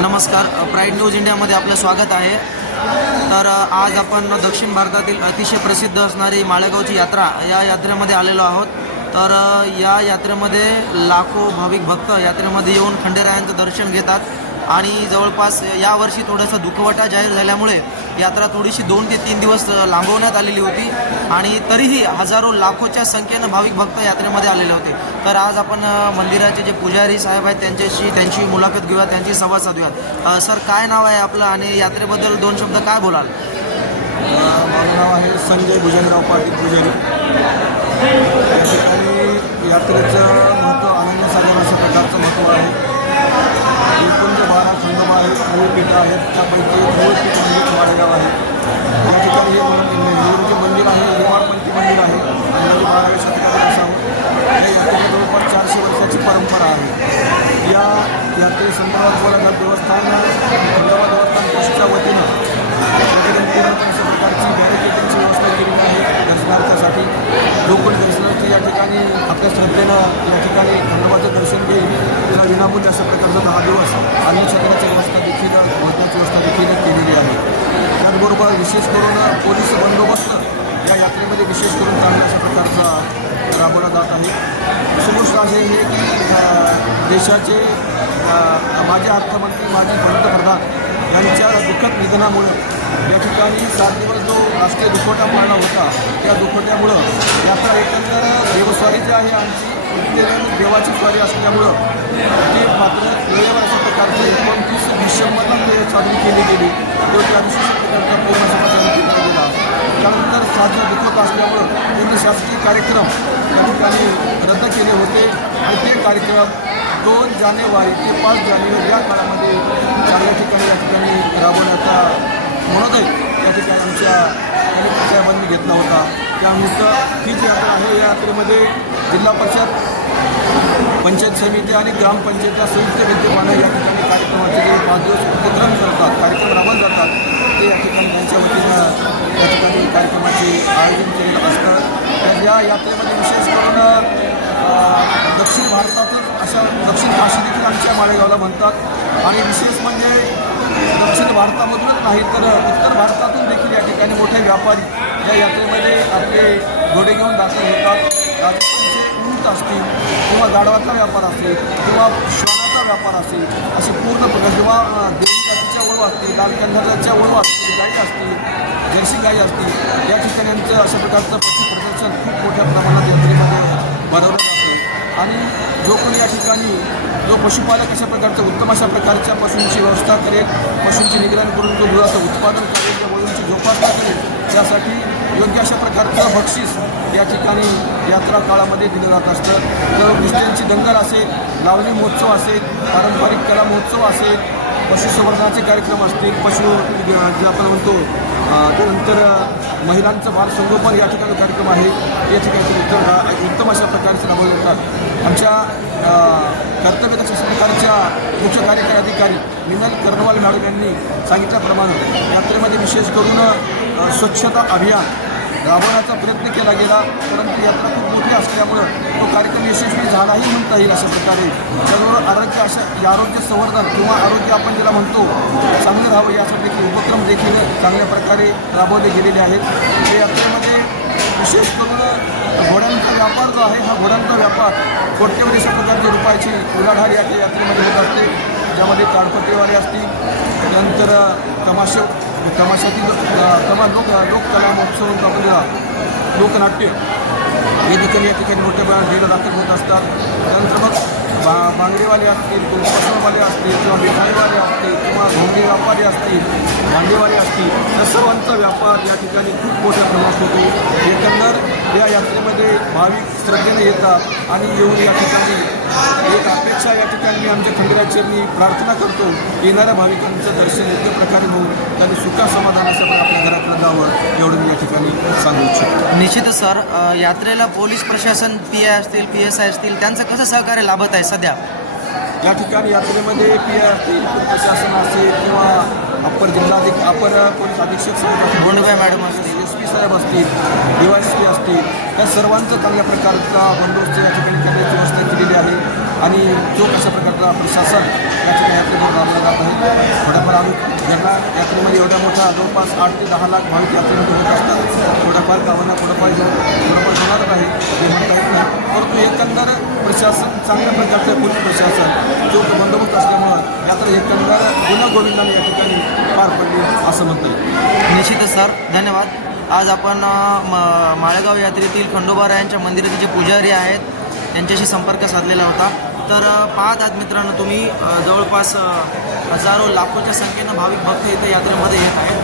नमस्कार, pride news इंडियामध्ये आपलं स्वागत आहे। तर आज आपण दक्षिण भारतातील अतिशय प्रसिद्ध असणारी माळेगावची यात्रा या यात्रेमध्ये आलेलो आहोत। तर या यात्रेमध्ये लाखो भाविक भक्त यात्रेमध्ये येऊन खंडेरायांचं दर्शन घेतात आणि जवळपास यावर्षी थोडासा दुखवटा जाहीर झाल्यामुळे यात्रा थोडीशी 2 ते 3 दिवस लांबवण्यात आलेली होती आणि तरीही हजारो लाखोच्या संख्येनं भाविक भक्त यात्रेमध्ये आलेले होते। तर आज आपण मंदिराचे जे पुजारी साहेब आहेत त्यांची मुलाखत घेऊया, त्यांची संवाद साधूयात। सर, काय नाव आहे आपलं आणि यात्रेबद्दल 2 शब्द काय बोलाल? माझं नाव आहे संजय भुजंगराव पाटील पुजारी। या ठिकाणी यात्रेचं महत्त्व अनन्यसाधारण अशा प्रकारचं महत्त्व आहे। एकूण जे 12 खंडोबा आहेत, मूळपीठ आहेत, त्यापैकी मूळपीठ म्हणजे माळेगाव आहे। या ठिकाणी हे मंदिर आहे, हेमाडपंथी मंदिर आहे आणि 12व्या शतकात असावं। या यात्रेला जवळपास 400 वर्षाची परंपरा आहे। या यात्रेसंदर्भात बोलायला देवस्थान खंडोबा देवस्थान ट्रस्टच्या वतीनं अशा प्रकारची बॅरिकेडिंगची व्यवस्था केलेली आहे दर्शनार्थीसाठी। लोकल दर्शनार्थी या ठिकाणी आपल्या श्रद्धेनं या ठिकाणी खंडोबाचं दर्शन घेईल त्याला विनामूल्य अशा प्रकारचं 10 दिवस अन्नछत्राची व्यवस्था देखील भोजनाची व्यवस्था देखील केलेली आहे। त्याचबरोबर विशेष करून पोलीस बंदोबस्त या यात्रेमध्ये विशेष करून चांगल्या अशा प्रकारचा राबवला जात आहे। दुसरी गोष्ट अशी आहे की देशाचे माजी अर्थमंत्री, माजी पंतप्रधान यांच्या दुःखद निधनामुळं या ठिकाणी 7 दिवस जो राष्ट्रीय दुखवटा पाळला होता, त्या दुखवट्यामुळं यात्रा एकंदर देवस्वारी जी आहे आमची देवाची स्वारी असल्यामुळं ते मात्र वेळेवर अशा प्रकारचे 29 डिसेंबरला ते साजरी केली गेली। तो त्या विशिष्ट प्रकारचा पूर्ण समाजाने केला गेला। त्यानंतर साजरा दुखवत असल्यामुळं त्यांचे शासकीय कार्यक्रम त्या ठिकाणी रद्द केले होते आणि ते कार्यक्रम 2 जानेवारी ते 5 जानेवारी या काळामध्ये चांगल्या ठिकाणी या ठिकाणी राबवण्याचा मनोदय या ठिकाणी आमच्या कलेक्टर साहेबांनी घेतला होता। त्यानिमित्त ही जी यात्रा आहे या यात्रेमध्ये जिल्हा परिषद, पंचायत समिती आणि ग्रामपंचायतच्या संयुक्त विद्यमानं या ठिकाणी कार्यक्रमाचे जे 5 दिवस उपक्रम करतात, कार्यक्रम राबवले जातात, ते या ठिकाणी त्यांच्या वतीनं या ठिकाणी कार्यक्रमाचे आयोजन केलेलं असतं। तर या यात्रेमध्ये विशेष करून दक्षिण भारतातील अशा दक्षिण काशी देखील आमच्या माळेगावला म्हणतात आणि विशेष म्हणजे दक्षिण भारतामधूनच नाही तर उत्तर भारतातून देखील या ठिकाणी मोठे व्यापारी या यात्रेमध्ये आपले घोडे घेऊन दाखल होतात। राजस्थानचे ऊंट असतील किंवा गाढवाचा व्यापार असेल किंवा श्वानाचा व्यापार असेल, असे पूर्ण किंवा देवी जातीच्या वळू असतील, लाल कंधाराच्या वळू असतील, गाई असतील, जर्सी गाई असतील, या ठिकाणी यांचं अशा प्रकारचं पशु प्रदर्शन खूप मोठ्या प्रमाणात यात्रेमध्ये भरवलं जातं आणि जो कोणी या ठिकाणी जो पशुपालक अशा प्रकारचं उत्तम अशा प्रकारच्या पशूंची व्यवस्था करेल, पशूंची निगराणी करून जो दुधाचं उत्पादन करेल, त्या वळूंची जोपासना करेल, त्यासाठी योग्य अशा प्रकारचं बक्षीस या ठिकाणी यात्रा काळामध्ये दिलं जात असतं। तर कुस्त्यांची दंगल असेल, लावणी महोत्सव असेल, पारंपरिक कला महोत्सव असेल, पशुसंवर्धनाचे कार्यक्रम असतील, पशु जे आपण म्हणतो, त्यानंतर महिलांचं बालसंगोपन या ठिकाणी कार्यक्रम आहे, या ठिकाणी उत्तम अशा प्रकारचे राबवले जातात। आमच्या कर्तव्यदक्ष सरकारच्या मुख्य कार्यकारी अधिकारी मिनल कर्नवाल मॅडम यांनी सांगितल्याप्रमाणे यात्रेमध्ये विशेष करून स्वच्छता अभियान राबवण्याचा प्रयत्न केला गेला, परंतु यात्रा खूप मोठी असल्यामुळं तो कार्यक्रम यशस्वी झालाही म्हणता येईल अशा प्रकारे। त्याचबरोबर आरोग्य संवर्धन किंवा आरोग्य आपण ज्याला म्हणतो चांगलं राहावं यासाठी देखील उपक्रम देखील चांगल्या प्रकारे राबवले गेलेले आहेत। या यात्रेमध्ये विशेष करून घोड्यांचा व्यापार जो आहे, हा घोड्यांचा व्यापार कोट्यवधी अशा प्रकारच्या रुपयाची उलाढाल या यात्रेमध्ये होत असते, ज्यामध्ये ताडपत्रीवाले असतील, त्यानंतर तमाशातील लोककला महोत्सव, आपण लोकनाट्य हे देखील या ठिकाणी मोठ्या प्रमाणात दाखल होत असतात। त्यानंतर मग बांगडेवाले असतील, कुंपसवाले असतील किंवा मिठाईवाले असतील किंवा घोंगडी व्यापारी असतील, भांडेवाले असतील, या सर्वांचा व्यापार या ठिकाणी खूप मोठ्या प्रमाणात होतो। एकंदर या यात्रेमध्ये भाविक श्रद्धेने येतात आणि येऊन या ठिकाणी एक अपेक्षा या ठिकाणी मी आमच्या खंडेरायांनी प्रार्थना करतो, येणाऱ्या भाविकांचं दर्शन योग्य प्रकारे होऊन त्यांनी सुखा समाधानासह आपल्या घराकडे जावं, एवढं मी या ठिकाणी सांगू इच्छितो। निश्चितच सर, यात्रेला पोलीस प्रशासन, PI असतील, PSI असतील, त्यांचं कसं सहकार्य लाभत आहे सध्या? या ठिकाणी यात्रेमध्ये PI असतील, प्रशासन असेल किंवा अपर जिल्हाधिकारी, अपर पोलीस अधीक्षक गोंडबाई मॅडम असतील, SP साहेब असतील, DYSP असतील, या सर्वांचं चांगल्या प्रकारचा बंदोबस्त या ठिकाणी करण्याची व्यवस्था केलेली आहे आणि जो कशा प्रकारचा यात्रा प्रशासन या ठिकाणी यात्रेमध्ये राबवला जात आहे. थोड्याफार आम्ही ज्यांना यात्रेमध्ये एवढ्या मोठ्या जवळपास 8 ते 10 लाख भाविक यात्रेमध्ये होत असतात. थोड्याफार गावांना थोडंफार होणार नाही हे म्हणता येत नाही. परंतु एकंदर प्रशासन चांगल्या प्रकारचं पोलीस प्रशासन चोख बंदोबस्त असल्यामुळं यात्रा एकंदर गुण्यागोविंदाने या ठिकाणी पार पडली असं म्हणता येईल. निश्चितच सर, धन्यवाद. आज आपण माळेगाव यात्रेतील खंडोबारायांच्या मंदिराचे जे पुजारी आहेत त्यांच्याशी संपर्क साधलेला होता. तर पाहत आहात मित्रांनो तुम्ही, जवळपास हजारो लाखोच्या संख्येनं भाविक भक्त इथे यात्रेमध्ये येत आहेत.